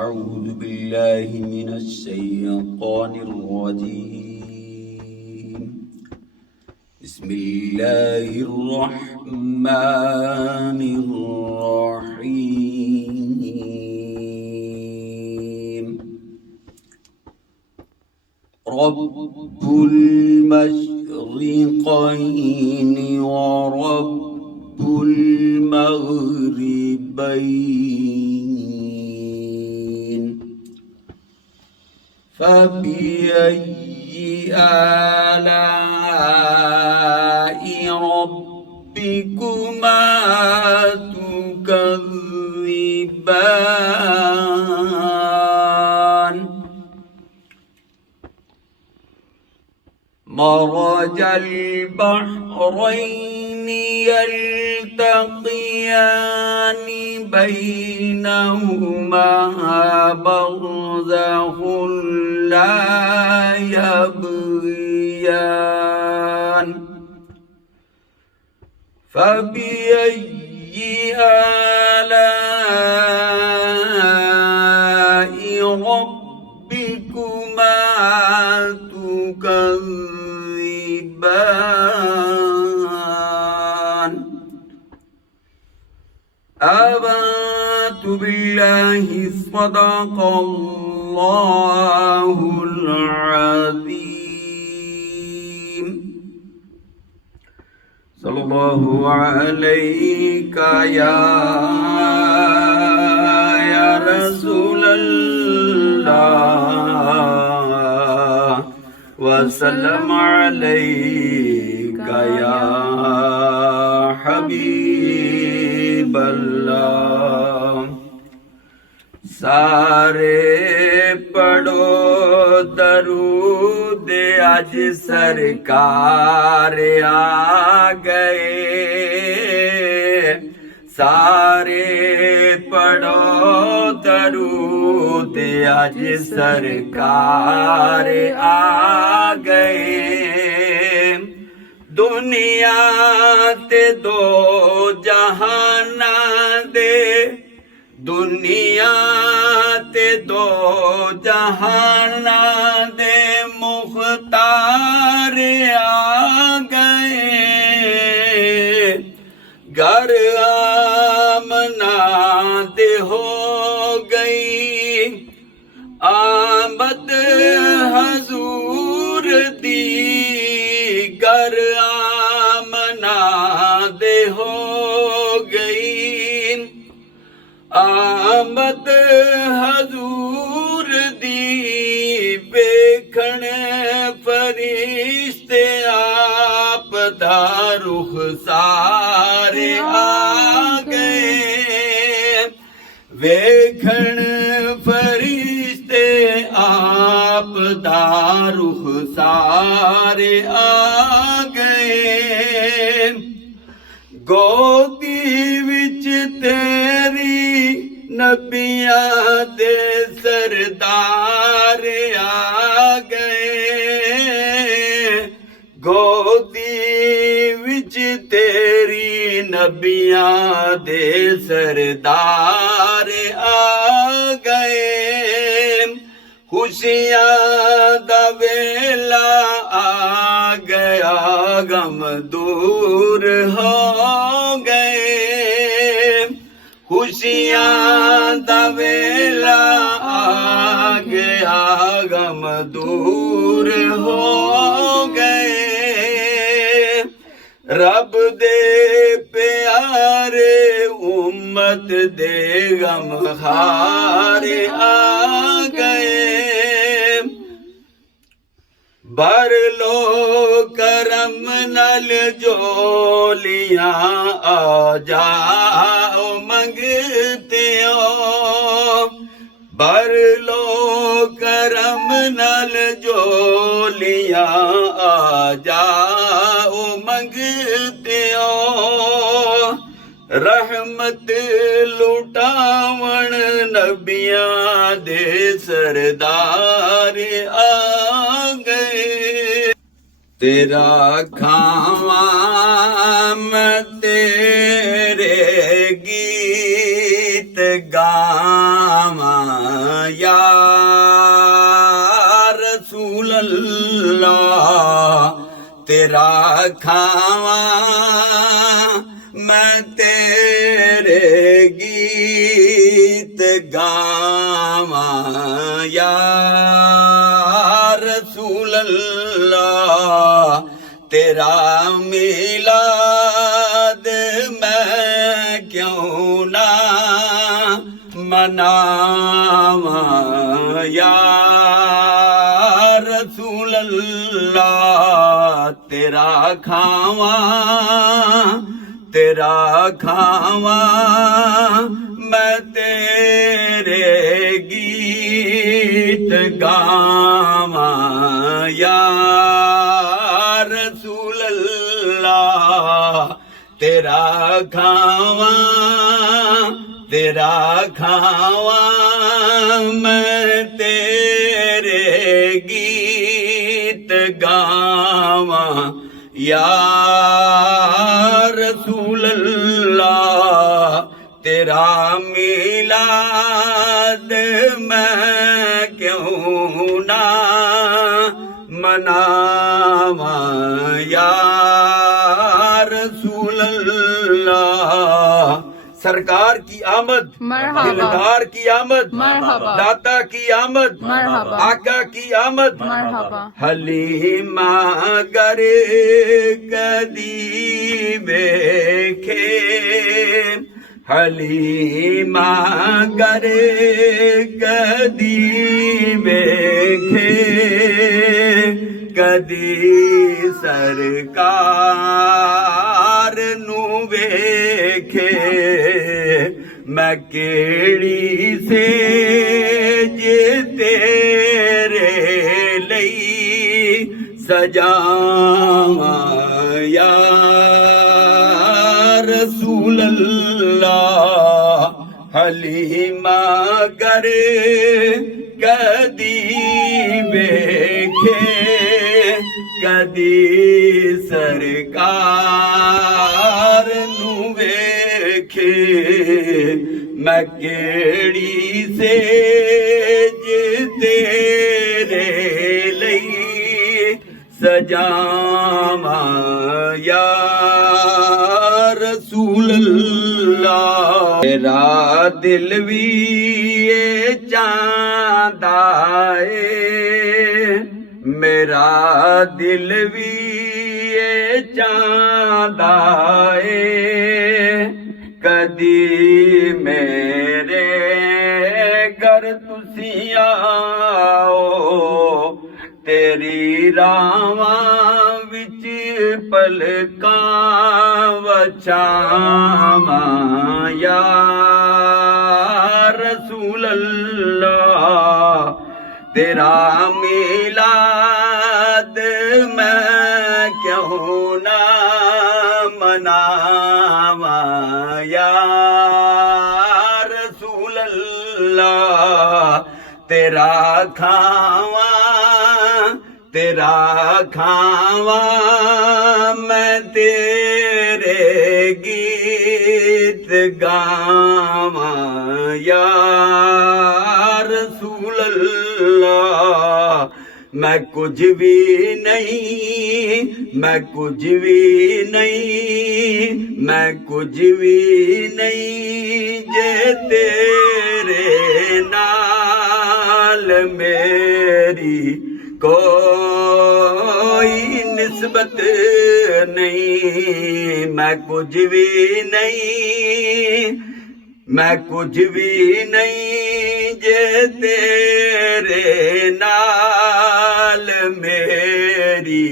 أعوذ بالله من الشيطان الرجيم. بسم الله الرحمن الرحيم. رب المشرقين ورب المغربين، فبأي آلاء ربكما تكذبان؟ مرج البحرين يلتقيان بينهما برزخ لا يبغيان، فبأي آلاء ربكما تكذبان؟ آمنت بالله صدق الله العظيم. صلى الله عليك يا رسول الله، وسلم عليك يا حبيب الله. सारे पढ़ो दरूद, आज सरकार आ गए। सारे पढ़ो दरूद, आज सरकार आ गए। दुनिया ते दो जहाना दे, दुनिया ते दो जहाना दे मुख्तार आ गए। घर आमना दे हो गई आमद हजूर दी। घर आमना दे हो गई आमद हजूर दी। वेखण फरिश्ते आप दा रुख सारे आ गए। वेखण फरिश्ते आप दा रुख सारे आ गए। गोदी विच तेरी नबियां दे सरदार आ गए। गोदी विच तेरी नबियां दे सरदार आ गए। खुशियां दा वेला आ गया, गम दूर हो गए। खुशियां दा वेला आ गया, गम दूर हो गए। रब दे प्यारे उम्मत दे गम खारे आ गए। भर लो करम नल जोलियां, आ जाओ मंगते हो। भर लो करम नल जोलियां, आ जाओ मंगते हो। रहमत लुटावण नबियां दे सरदार आ गए। तेरा खावा मैं तेरे गीत गा गावां या रसूल अल्लाह तेरा खावां मैं तेरे गीत गावां या रसूल अल्लाह तेरा मिलाद मैं क्यों ना मनावां या रसूल अल्लाह तेरा खावां तेरा खावां मैं तेरे गीत गावां या रसूल अल्लाह तेरा खावां तेरा खावां मैं तेरे गीत गावां या रसूल अल्लाह तेरा मिलाद मैं क्यों ना मनावां या रसूल अल्लाह सरकार की आमद मरहबा। दिलदार की आमद मरहबा। दाता की आमद मरहबा। आका की आमद मरहबा। हलीमा करे कदी वेखे हलीमा करे कदी वेखे कदी सरकार नू वेखे मैं केड़ी सेज तेरे लई सजावां या रसूल अल्लाह हलीमा करे कदी वेखे कदी सरकार नू वेखे मैं केड़ी सेज तेरे लई सजावां या रसूल अल्लाह तेरा दिल भी ये चांदा है मेरा दिल भी ये चांदा है कदी मेरे घर तुसी आओ तेरी रावां विच पलकां वछावां या रसूल अल्लाह तेरा मिलाद मैं क्यों ना मनावां या रसूल अल्लाह तेरा खावां तेरा खावां मैं तेरे गीत गावां या रसूल अल्लाह मैं कुछ भी नहीं मैं कुछ भी नहीं मैं कुछ भी नहीं जे तेरे नाल मेरी कोई निस्बत नहीं मैं कुछ भी नहीं मैं कुछ भी नहीं जे तेरे नाल मेरी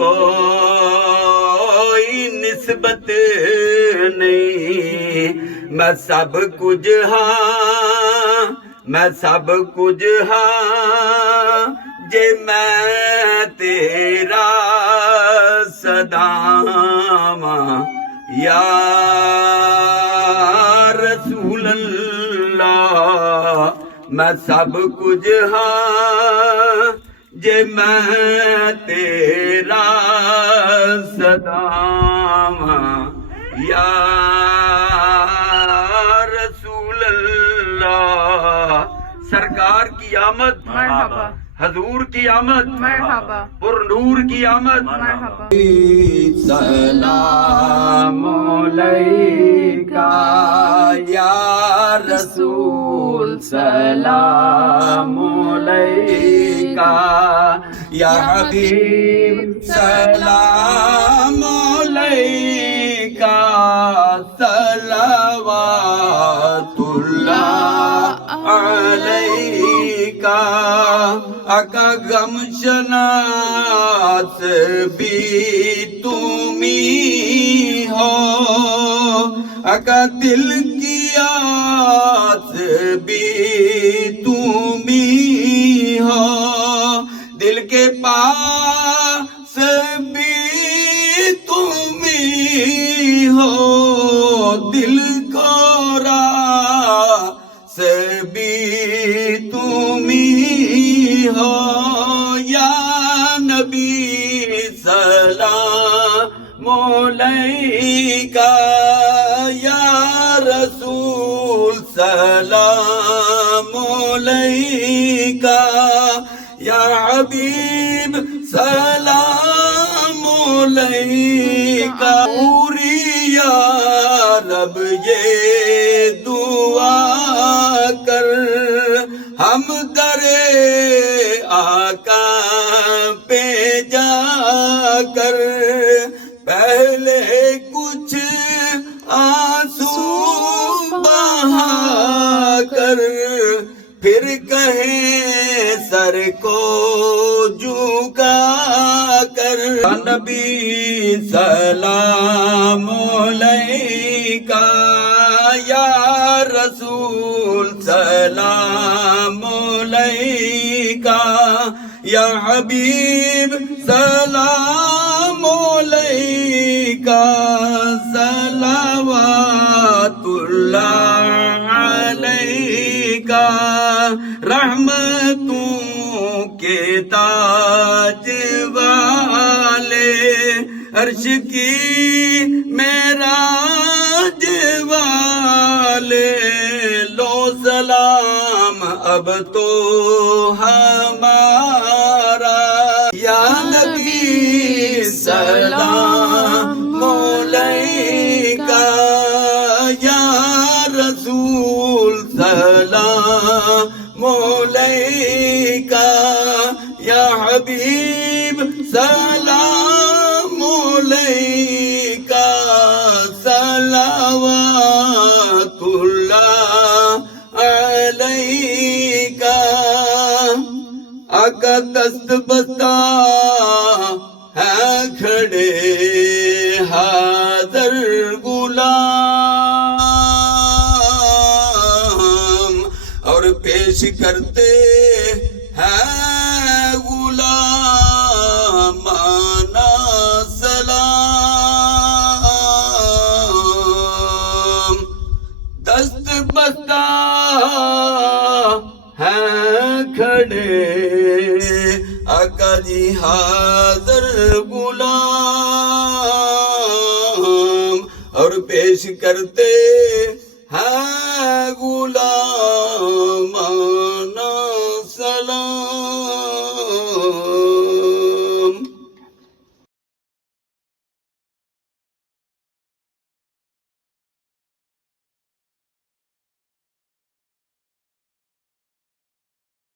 कोई निस्बत नहीं मैं सब कुछ हाँ मैं सब कुछ हाँ जे मैं तेरा सदावां या रसूल अल्लाह मैं सब कुछ हाँ जे मैं तेरा सदावां या रसूल अल्लाह सरकार की आमद, मरहबा हजूर की आमद, मरहबा पुरनूर की आमद। मरहबा। सलाम अलैका या रसूल, सलाम अलैका या हबीब, सलाम अलैका सलवातुल्लाह अलैका। आका गम शनास भी तुमी हो, आका दिल की आस भी तुमी हो, दिल के पास भी तुमी हो, दिल को रास भी तुमी हो। या नबी सलाम अलैका या रसूल, सलाम अलैका या हबीब, सलाम अलैका। पूरी या रब ये दुआ कर, हम दरे आका पे जाकर पहले कुछ आंसू बहा कर, फिर कहें सर को झुका कर। नबी सलाम अलैका या रसूल, सलाम अलैका या हबीब, सलाम अलैका सलवातुल्लाह अलैका। रहमतों के ताज वाले, अर्श की मेराज वाले, लो सलाम अब तो हमारा। या नबी सलाम अलैका या रसूल, सलाम अलैका या हबीब, सलाम अलैका सलवातुल्लाह अलैका। आका दस्त बस्ता है खड़े हाज़र गुलाम, और पेश करते हैं गुलामाना सलाम। दस्त बस्ता है खड़े आका जी हाज़र गुलाम, और पेश करते हैं गुलामाना सलाम।